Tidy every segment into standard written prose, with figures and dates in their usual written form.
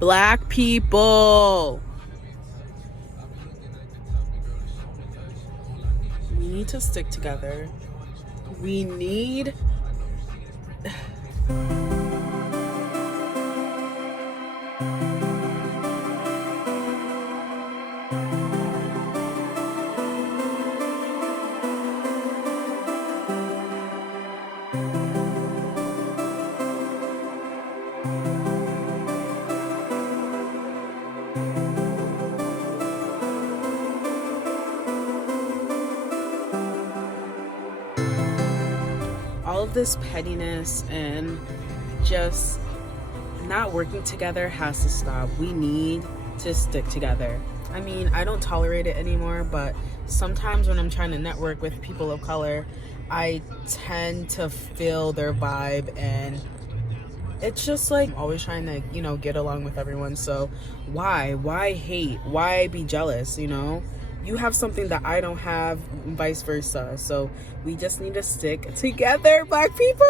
Black people, we need to stick together. We need all of this pettiness and just not working together has to stop. We need to stick together. I mean, I don't tolerate it anymore, but sometimes when I'm trying to network with people of color, I tend to feel their vibe, and it's just like I'm always trying to, get along with everyone. So why hate? Why be jealous? You have something that I don't have, and vice versa. So we just need to stick together, Black people.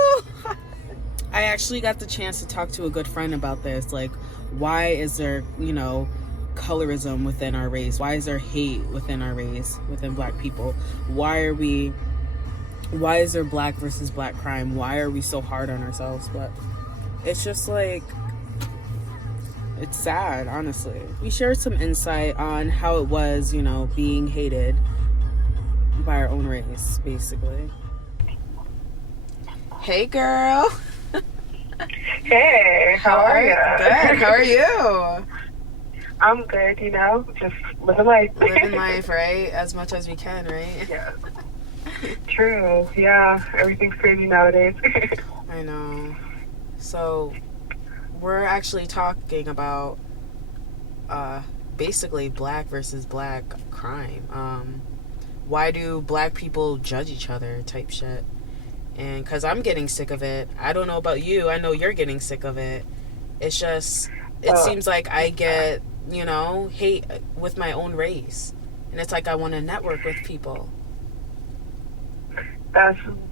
I actually got the chance to talk to a good friend about this. Like, why is there, colorism within our race? Why is there hate within our race, within Black people? Why is there Black versus Black crime? Why are we so hard on ourselves? But it's just like, it's sad, honestly. We shared some insight on how it was, being hated by our own race, basically. Hey, girl. Hey, how are you? Good. How are you? I'm good, just living life. Living life, right? As much as we can, right? Yeah. True. Yeah. Everything's crazy nowadays. I know. So, we're actually talking about basically Black versus Black crime. Why do Black people judge each other type shit? And because I'm getting sick of it. I don't know about you. I know you're getting sick of it. It's just, it seems like I get, hate with my own race. And it's like I want to network with people.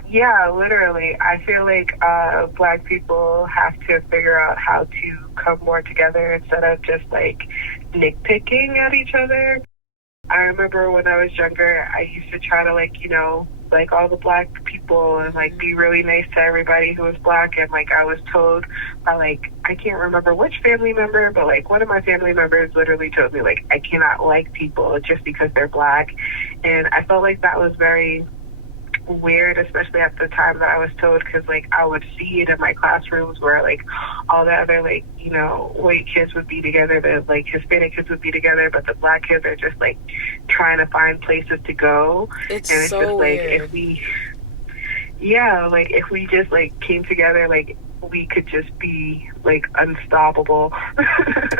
Yeah, literally. I feel like Black people have to figure out how to come more together instead of just like nitpicking at each other. I remember when I was younger, I used to try to like all the Black people and like be really nice to everybody who was Black, and like I was told by I can't remember which family member, but like one of my family members literally told me like I cannot like people just because they're Black, and I felt like that was very weird, especially at the time that I was told, because like I would see it in my classrooms where like all the other white kids would be together, the like Hispanic kids would be together, but the Black kids are just like trying to find places to go. It's so just weird. If we just like came together, like we could just be like unstoppable.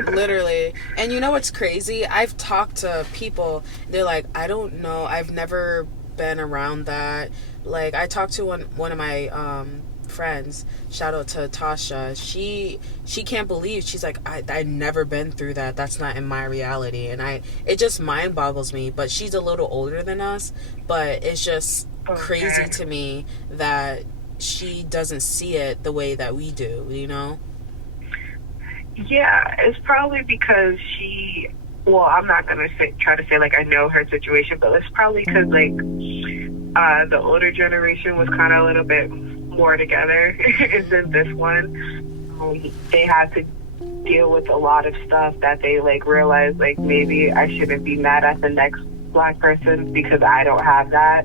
Literally. And you know what's crazy? I've talked to people, they're like, I don't know, I've never been around that. Like, I talked to one of my friends, shout out to Tasha. She can't believe, she's like, I never been through that. That's not in my reality. And it just mind boggles me. But she's a little older than us, but it's just crazy to me that she doesn't see it the way that we do, Yeah, it's probably because I'm not going to try to say like I know her situation, but it's probably because like the older generation was kind of a little bit more together than this one. They had to deal with a lot of stuff that they like realized like maybe I shouldn't be mad at the next Black person because I don't have that,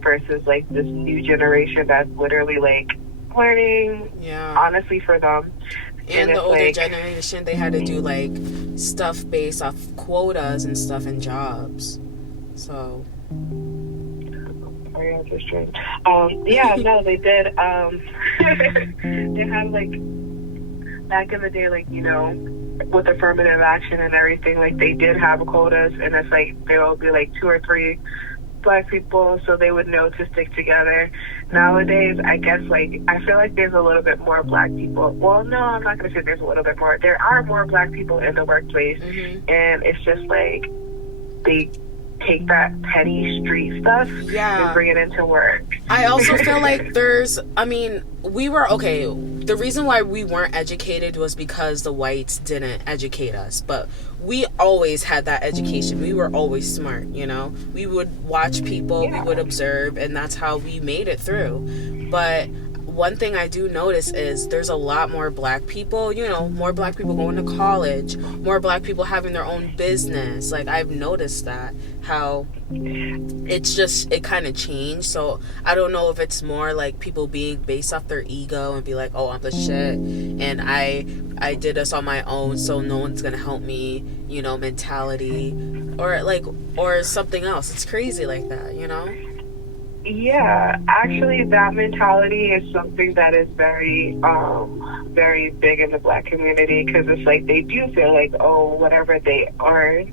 versus like this new generation that's literally like learning, honestly, for them. And the older generation, they had to do like stuff based off quotas and stuff and jobs. So very interesting. No, they did. They had like back in the day, like with affirmative action and everything, like they did have quotas, and it's like there'll be like 2 or 3 Black people, so they would know to stick together. Nowadays, I guess like I feel like there's a little bit more Black people. Well, no, I'm not going to say there's a little bit more. There are more Black people in the workplace, and it's just like they take that petty street stuff and bring it into work. I also feel like we were okay. the reason why we weren't educated was because the whites didn't educate us. But we always had that education. We were always smart, you know? We would watch people, we would observe, and that's how we made it through. But one thing I do notice is there's a lot more black people, you know, more black people going to college, more black people having their own business. Like, I've noticed that, how it kind of changed. So I don't know if it's more like people being based off their ego and be like, oh, I'm the shit, and I did this on my own, so no one's gonna help me, you know, mentality, or something else. It's crazy like that, you know? Yeah, actually, that mentality is something that is very, very big in the black community, because it's like they do feel like, oh, whatever they earn,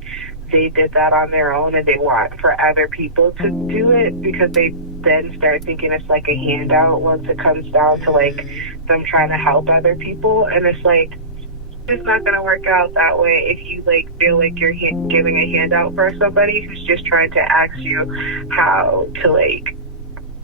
they did that on their own, and they want for other people to do it, because they then start thinking it's like a handout once it comes down to like them trying to help other people. And it's like, it's not going to work out that way if you like feel like you're giving a handout for somebody who's just trying to ask you how to like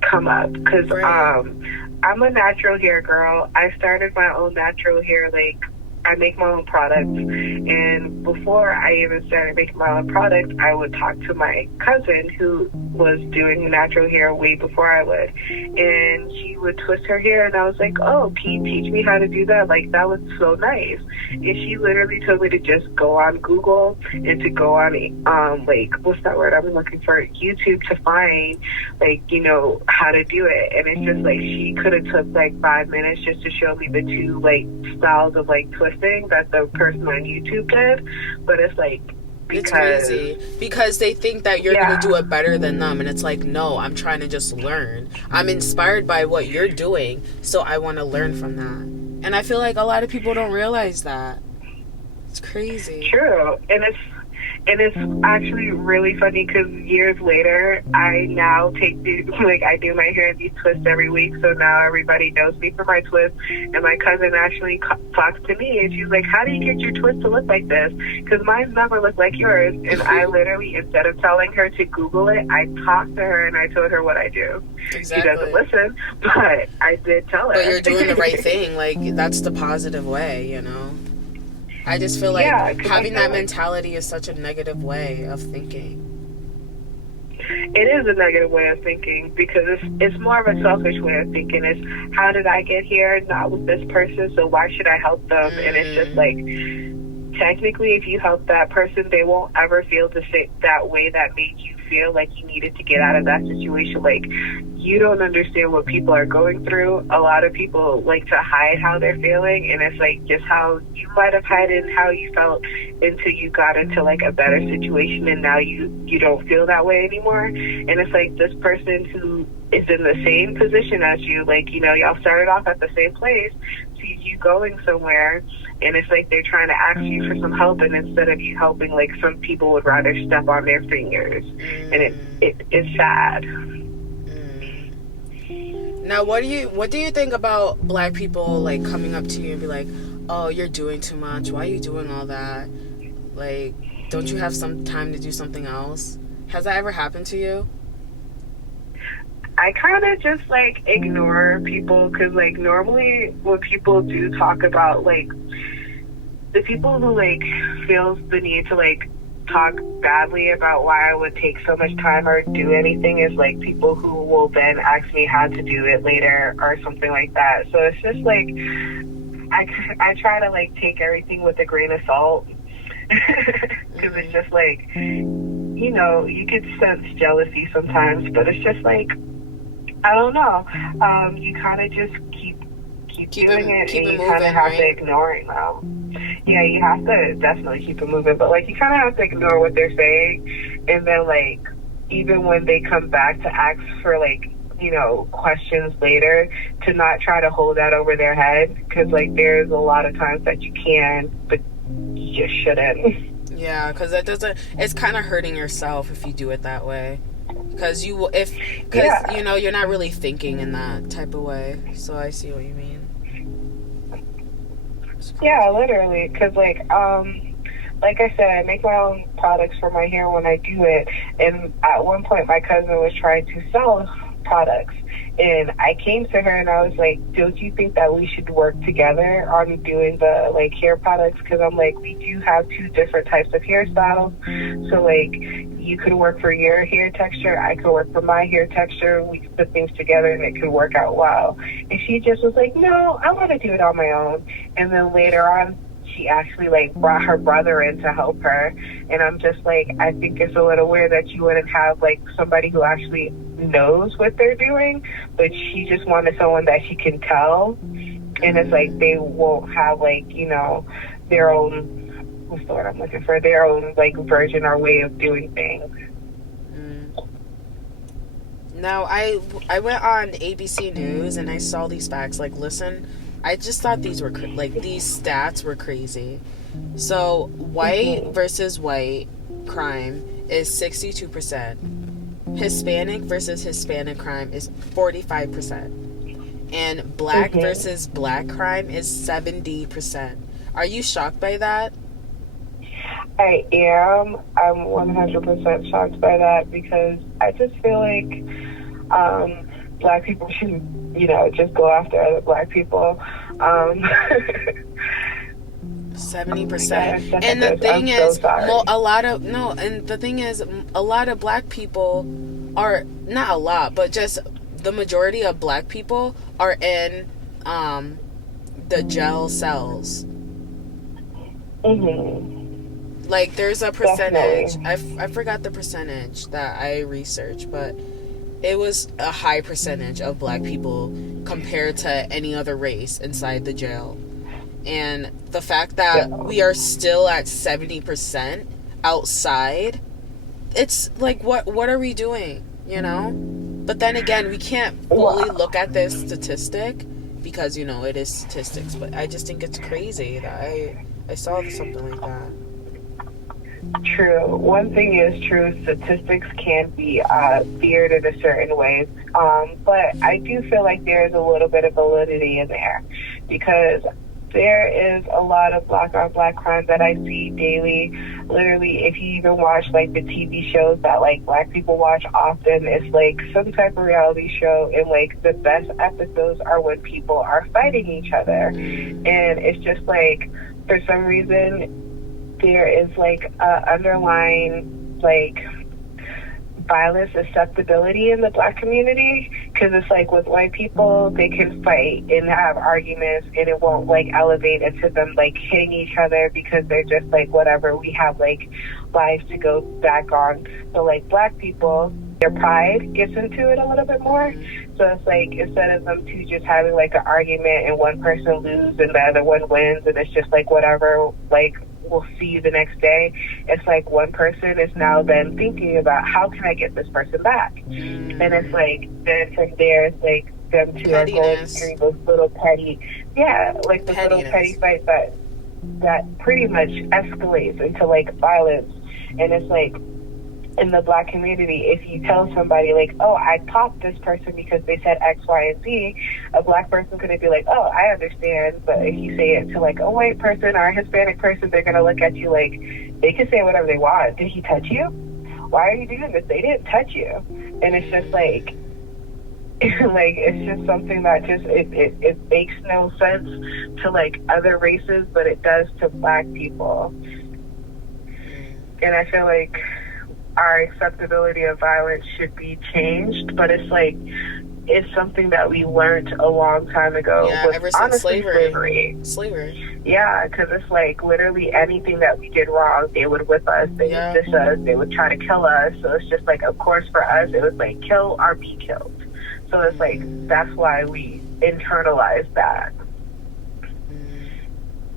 come up. Because I'm a natural hair girl. I started my own natural hair, like I make my own products, and before I even started making my own products, I would talk to my cousin who was doing natural hair way before I would, and she would twist her hair, and I was like, oh, can you teach me how to do that? Like, that was so nice. And she literally told me to just go on Google and to go on like, what's that word I'm looking for, YouTube, to find like, you know, how to do it. And it's just like, she could have took like 5 minutes just to show me the two like styles of like twisting that the person on YouTube did. But it's like, it's crazy because they think that you're going to do it better than them, and it's like, no, I'm trying to just learn. I'm inspired by what you're doing, so I want to learn from that. And I feel like a lot of people don't realize that. It's crazy. True. And it's actually really funny because years later, I now I do my hair in these twists every week, so now everybody knows me for my twists. And my cousin actually talks to me, and she's like, how do you get your twist to look like this? Because mine never look like yours. And I literally, instead of telling her to Google it, I talked to her and I told her what I do. Exactly. She doesn't listen, but I did tell her. But you're doing the right thing. Like, that's the positive way, you know? I just feel like having that mentality is such a negative way of thinking. It is a negative way of thinking because it's more of a selfish way of thinking. It's, how did I get here? Not with this person, so why should I help them? And it's just like, technically, if you help that person, they won't ever feel that way that made you feel like you needed to get out of that situation. Like, you don't understand what people are going through. A lot of people like to hide how they're feeling, and it's like just how you might have hidden how you felt until you got into like a better situation, and now you don't feel that way anymore. And it's like, this person who is in the same position as you, like, you know, y'all started off at the same place, sees you going somewhere, and it's like they're trying to ask you for some help, and instead of you helping, like, some people would rather step on their fingers. And it's sad. Now, what do you think about black people, like, coming up to you and be like, oh, you're doing too much, why are you doing all that? Like, don't you have some time to do something else? Has that ever happened to you? I kind of just, like, ignore people, because, like, normally when people do talk about, like, the people who, like, feels the need to, like, talk badly about why I would take so much time or do anything is, like, people who will then ask me how to do it later or something like that. So it's just, like, I try to, like, take everything with a grain of salt, because it's just, like, you know, you could sense jealousy sometimes, but it's just, like, I don't know. You kind of just keep doing it, and you kind of have to ignore them. Yeah, you have to definitely keep it moving, but, like, you kind of have to ignore what they're saying, and then, like, even when they come back to ask for, like, you know, questions later, to not try to hold that over their head, because, like, there's a lot of times that you can, but you just shouldn't. Yeah, because it's kind of hurting yourself if you do it that way. Because you know, you're not really thinking in that type of way. So I see what you mean. Yeah, literally. Because, like I said, I make my own products for my hair when I do it. And at one point, my cousin was trying to sell products. And I came to her and I was like, don't you think that we should work together on doing the like hair products? Because I'm like, we do have 2 different types of hairstyles. So like, you could work for your hair texture, I could work for my hair texture. We could put things together and it could work out well. And she just was like, no, I want to do it on my own. And then later on, she actually like brought her brother in to help her. And I'm just like, I think it's a little weird that you wouldn't have like somebody who actually knows what they're doing, but she just wanted someone that she can tell. And it's like they won't have like, you know, their own, what's the word I'm looking for, their own like version or way of doing things. Now I went on ABC News and I saw these facts. Like, listen, I just thought these were these stats were crazy. So white versus white crime is 62%. Hispanic versus Hispanic crime is 45%. And black versus black crime is 70%. Are you shocked by that? I am. I'm 100% shocked by that because I just feel like black people should, you know, just go after other black people. 70%. And the thing is, the thing is, a lot of black people are, not a lot, but just the majority of black people are in the jail cells. Like, there's a percentage, I forgot the percentage that I researched, but it was a high percentage of black people compared to any other race inside the jail. And the fact that we are still at 70% outside, it's like, what are we doing, you know? But then again, we can't fully look at this statistic because, you know, it is statistics. But I just think it's crazy that I saw something like that. True. One thing is true, statistics can be feared in a certain way. But I do feel like there's a little bit of validity in there because there is a lot of black on black crime that I see daily. Literally, if you even watch like the TV shows that like black people watch often, it's like some type of reality show, and like the best episodes are when people are fighting each other. And it's just like, for some reason, there is like underlying like violence susceptibility in the black community, because it's like with white people, they can fight and have arguments and it won't like elevate into them like hitting each other because they're just like, whatever, we have like lives to go back on. So like black people, their pride gets into it a little bit more. So it's like, instead of them two just having like an argument and one person loses and the other one wins and it's just like, whatever, like we'll see you the next day, it's like one person is now then thinking about, how can I get this person back? And it's like, then from there, it's like them two are going through those little petty, like those little petty fights that pretty much escalates into like violence. And it's like, in the black community, if you tell somebody like, oh, I popped this person because they said X, Y, and Z, a black person could be like, oh, I understand. But if you say it to like a white person or a Hispanic person, they're going to look at you like, they can say whatever they want. Did he touch you? Why are you doing this? They didn't touch you. And it's just like, it's just something that just, it makes no sense to like other races, but it does to black people. And I feel like our acceptability of violence should be changed, but it's like, it's something that we learned a long time ago. Yeah, ever since slavery. Yeah, because it's like, literally anything that we did wrong, they would whip us, they would diss us, they would try to kill us. So it's just like, of course, for us, it was like, kill or be killed. So it's like, that's why we internalized that.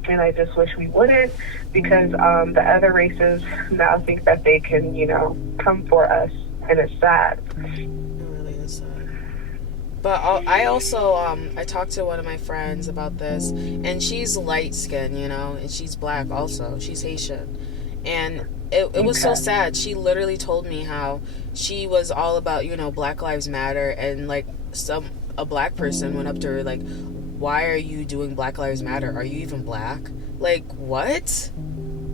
And I just wish we wouldn't, because the other races now think that they can, you know, come for us, and it's sad. It really is sad. But I also, I talked to one of my friends about this, and she's light-skinned, you know, and she's black also. She's Haitian. And it was so sad. She literally told me how she was all about, you know, Black Lives Matter, and, like, a black person went up to her, like, why are you doing Black Lives Matter? Are you even black? Like, what?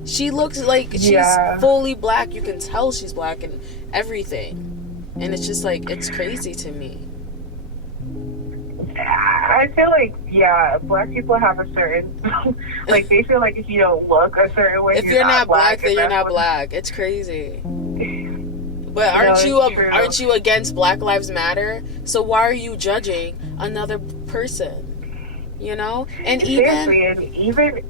She looks like she's fully black. You can tell she's black and everything. And it's just like, it's crazy to me. I feel like, yeah, black people have a certain, like, they feel like if you don't look a certain way, If you're not black, then you're not what... black. It's crazy. But aren't you against Black Lives Matter? So why are you judging another person? You know? And even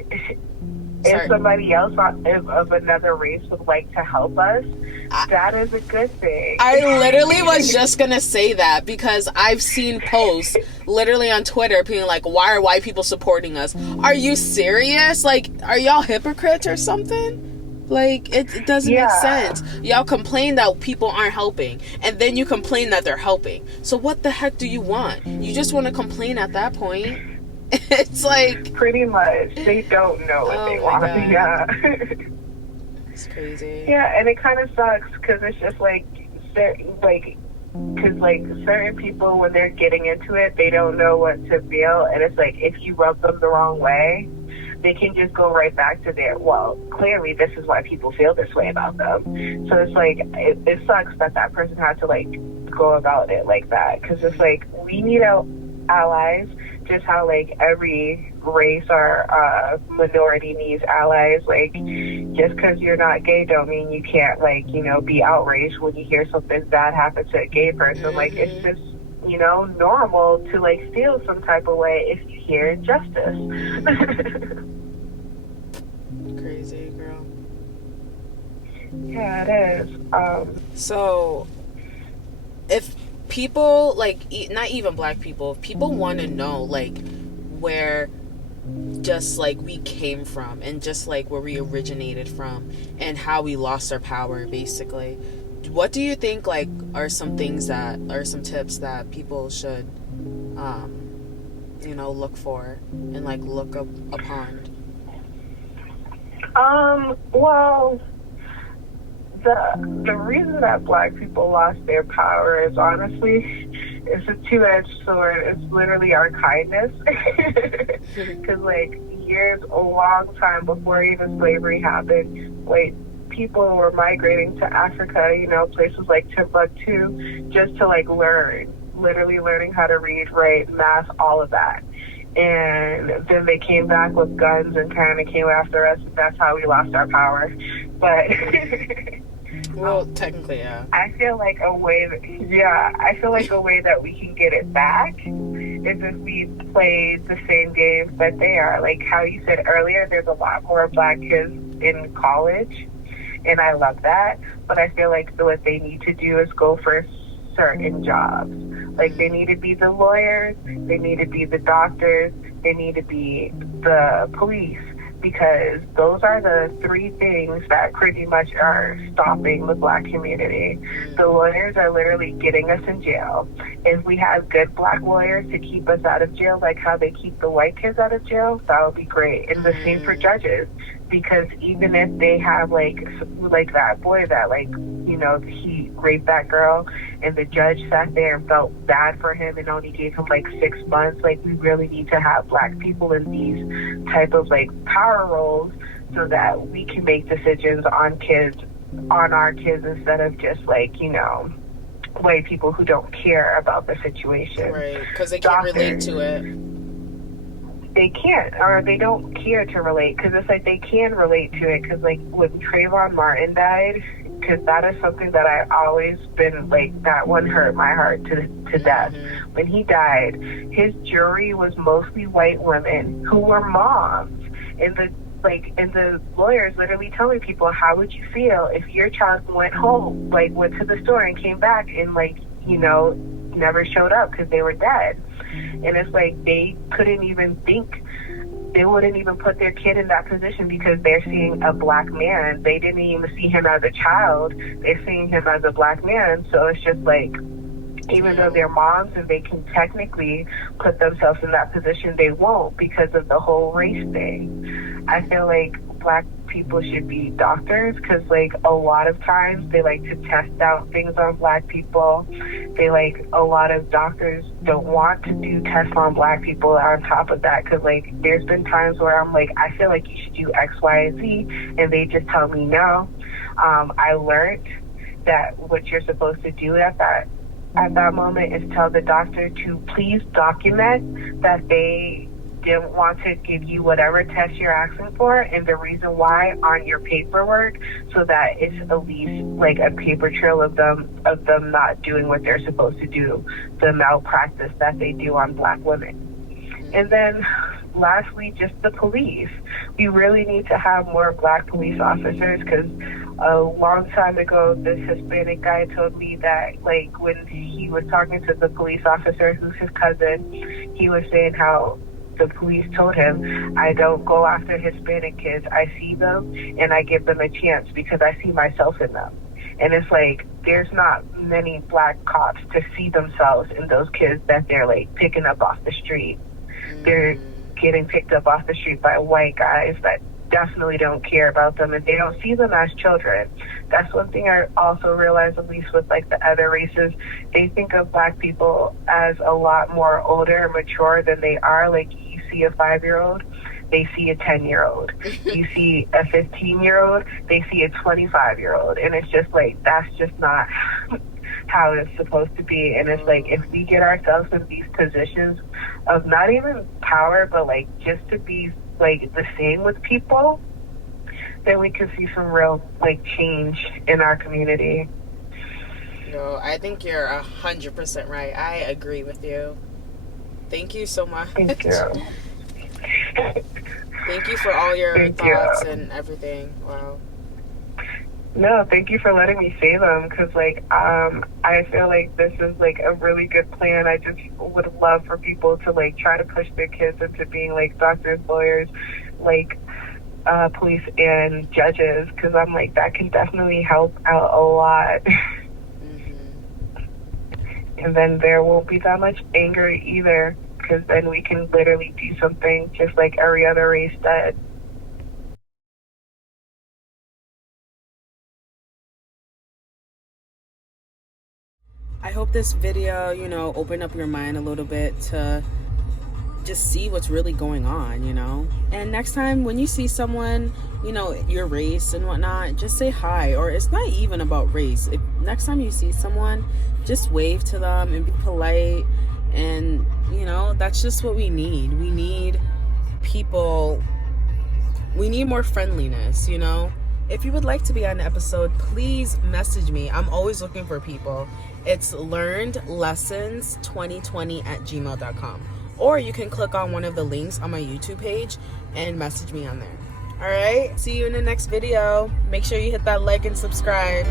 if somebody else of another race would like to help us, that is a good thing. I literally was just gonna say that, because I've seen posts literally on Twitter being like, why are white people supporting us? Are you serious? Like, are y'all hypocrites or something? Like, it doesn't make sense. Y'all complain that people aren't helping, and then you complain that they're helping. So what the heck do you want? You just want to complain at that point? It's like, pretty much they don't know what they want. God. Yeah. It's crazy. Yeah, and it kind of sucks because it's just like certain people, when they're getting into it, they don't know what to feel, and it's like, if you rub them the wrong way, they can just go right back to their, well, clearly this is why people feel this way about them. So it's like, it sucks that person had to, like, go about it like that, because it's like, we need allies, just how, like, every race or minority needs allies. Like, just because you're not gay don't mean you can't, like, you know, be outraged when you hear something bad happen to a gay person. Like, it's just, you know, normal to, like, feel some type of way if you hear injustice. Crazy, girl. Yeah, it is. So, if people, like, not even black people, if people want to know, like, where just, like, we came from, and just, like, where we originated from, and how we lost our power, basically, what do you think, like, are some things that, are some tips that people should, you know, look for, and, like, look upon? Well, the reason that black people lost their power is, honestly, it's a two-edged sword. It's literally our kindness. Because, like, a long time before even slavery happened, like, people were migrating to Africa, you know, places like Timbuktu, just to, like, literally learning how to read, write, math, all of that. And then they came back with guns and kind of came after us, and that's how we lost our power. But well, technically, yeah. I feel like a way that we can get it back is if we play the same games that they are. Like how you said earlier, there's a lot more black kids in college, and I love that. But I feel like what they need to do is go for certain jobs. Like, they need to be the lawyers, they need to be the doctors, they need to be the police, because those are the three things that pretty much are stopping the black community. The lawyers are literally getting us in jail. If we have good black lawyers to keep us out of jail, like how they keep the white kids out of jail, that would be great. And the same for judges, because even if they have, like that boy that, like, you know, he raped that girl, and the judge sat there and felt bad for him and only gave him, like, 6 months. Like, we really need to have black people in these type of, like, power roles so that we can make decisions on our kids instead of just, like, you know, white people who don't care about the situation. Right, because they can't relate to it. They can't, or they don't care to relate, because it's like they can relate to it, because, like, when Trayvon Martin died, because that is something that I've always been, like, that one hurt my heart to death. When he died, his jury was mostly white women who were moms, and the lawyers literally telling people, how would you feel if your child went home, like, went to the store and came back and, like, you know, never showed up because they were dead. And it's like they couldn't even think, they wouldn't even put their kid in that position because they're seeing a black man. They didn't even see him as a child. They're seeing him as a black man. So it's just like, even though they're moms and they can technically put themselves in that position, they won't because of the whole race thing. I feel like black people should be doctors because, like, a lot of times they like to test out things on black people. They, like, a lot of doctors don't want to do tests on black people on top of that because, like, there's been times where I'm like, I feel like you should do X, Y, and Z, and they just tell me no. I learned that what you're supposed to do at that moment is tell the doctor to please document that they didn't want to give you whatever test you're asking for and the reason why on your paperwork, so that it's at least like a paper trail of them not doing what they're supposed to do, the malpractice that they do on Black women. And then lastly, just the police. We really need to have more Black police officers, because a long time ago, this Hispanic guy told me that, like, when he was talking to the police officer, who's his cousin, he was saying how the police told him, I don't go after Hispanic kids. I see them and I give them a chance because I see myself in them. And it's like, there's not many Black cops to see themselves in those kids that they're like picking up off the street. They're getting picked up off the street by white guys that definitely don't care about them, and they don't see them as children. That's one thing I also realized, at least with like the other races, they think of Black people as a lot more older and mature than they are. Like, you see a 5-year-old, they see a 10-year-old. You see a 15-year-old, they see a 25-year-old. And it's just like, that's just not how it's supposed to be. And it's like, if we get ourselves in these positions of not even power, but like just to be like the same with people, then we could see some real like change in our community. No, I think you're 100% right. I agree with you. Thank you so much. Thank you. Thank you for all your thoughts and everything. Wow. No, thank you for letting me say them, because like I feel like this is like a really good plan. I just would love for people to like try to push their kids into being like doctors, lawyers, like police and judges, because I'm like, that can definitely help out a lot. And then there won't be that much anger either, because then we can literally do something just like every other race does. I hope this video, opened up your mind a little bit to just see what's really going on, And next time when you see someone, your race and whatnot, just say hi. Or it's not even about race. Next time you see someone, just wave to them and be polite. And, that's just what we need. We need people. We need more friendliness, If you would like to be on an episode, please message me. I'm always looking for people. It's learnedlessons2020@gmail.com. Or you can click on one of the links on my YouTube page and message me on there. All right? See you in the next video. Make sure you hit that like and subscribe.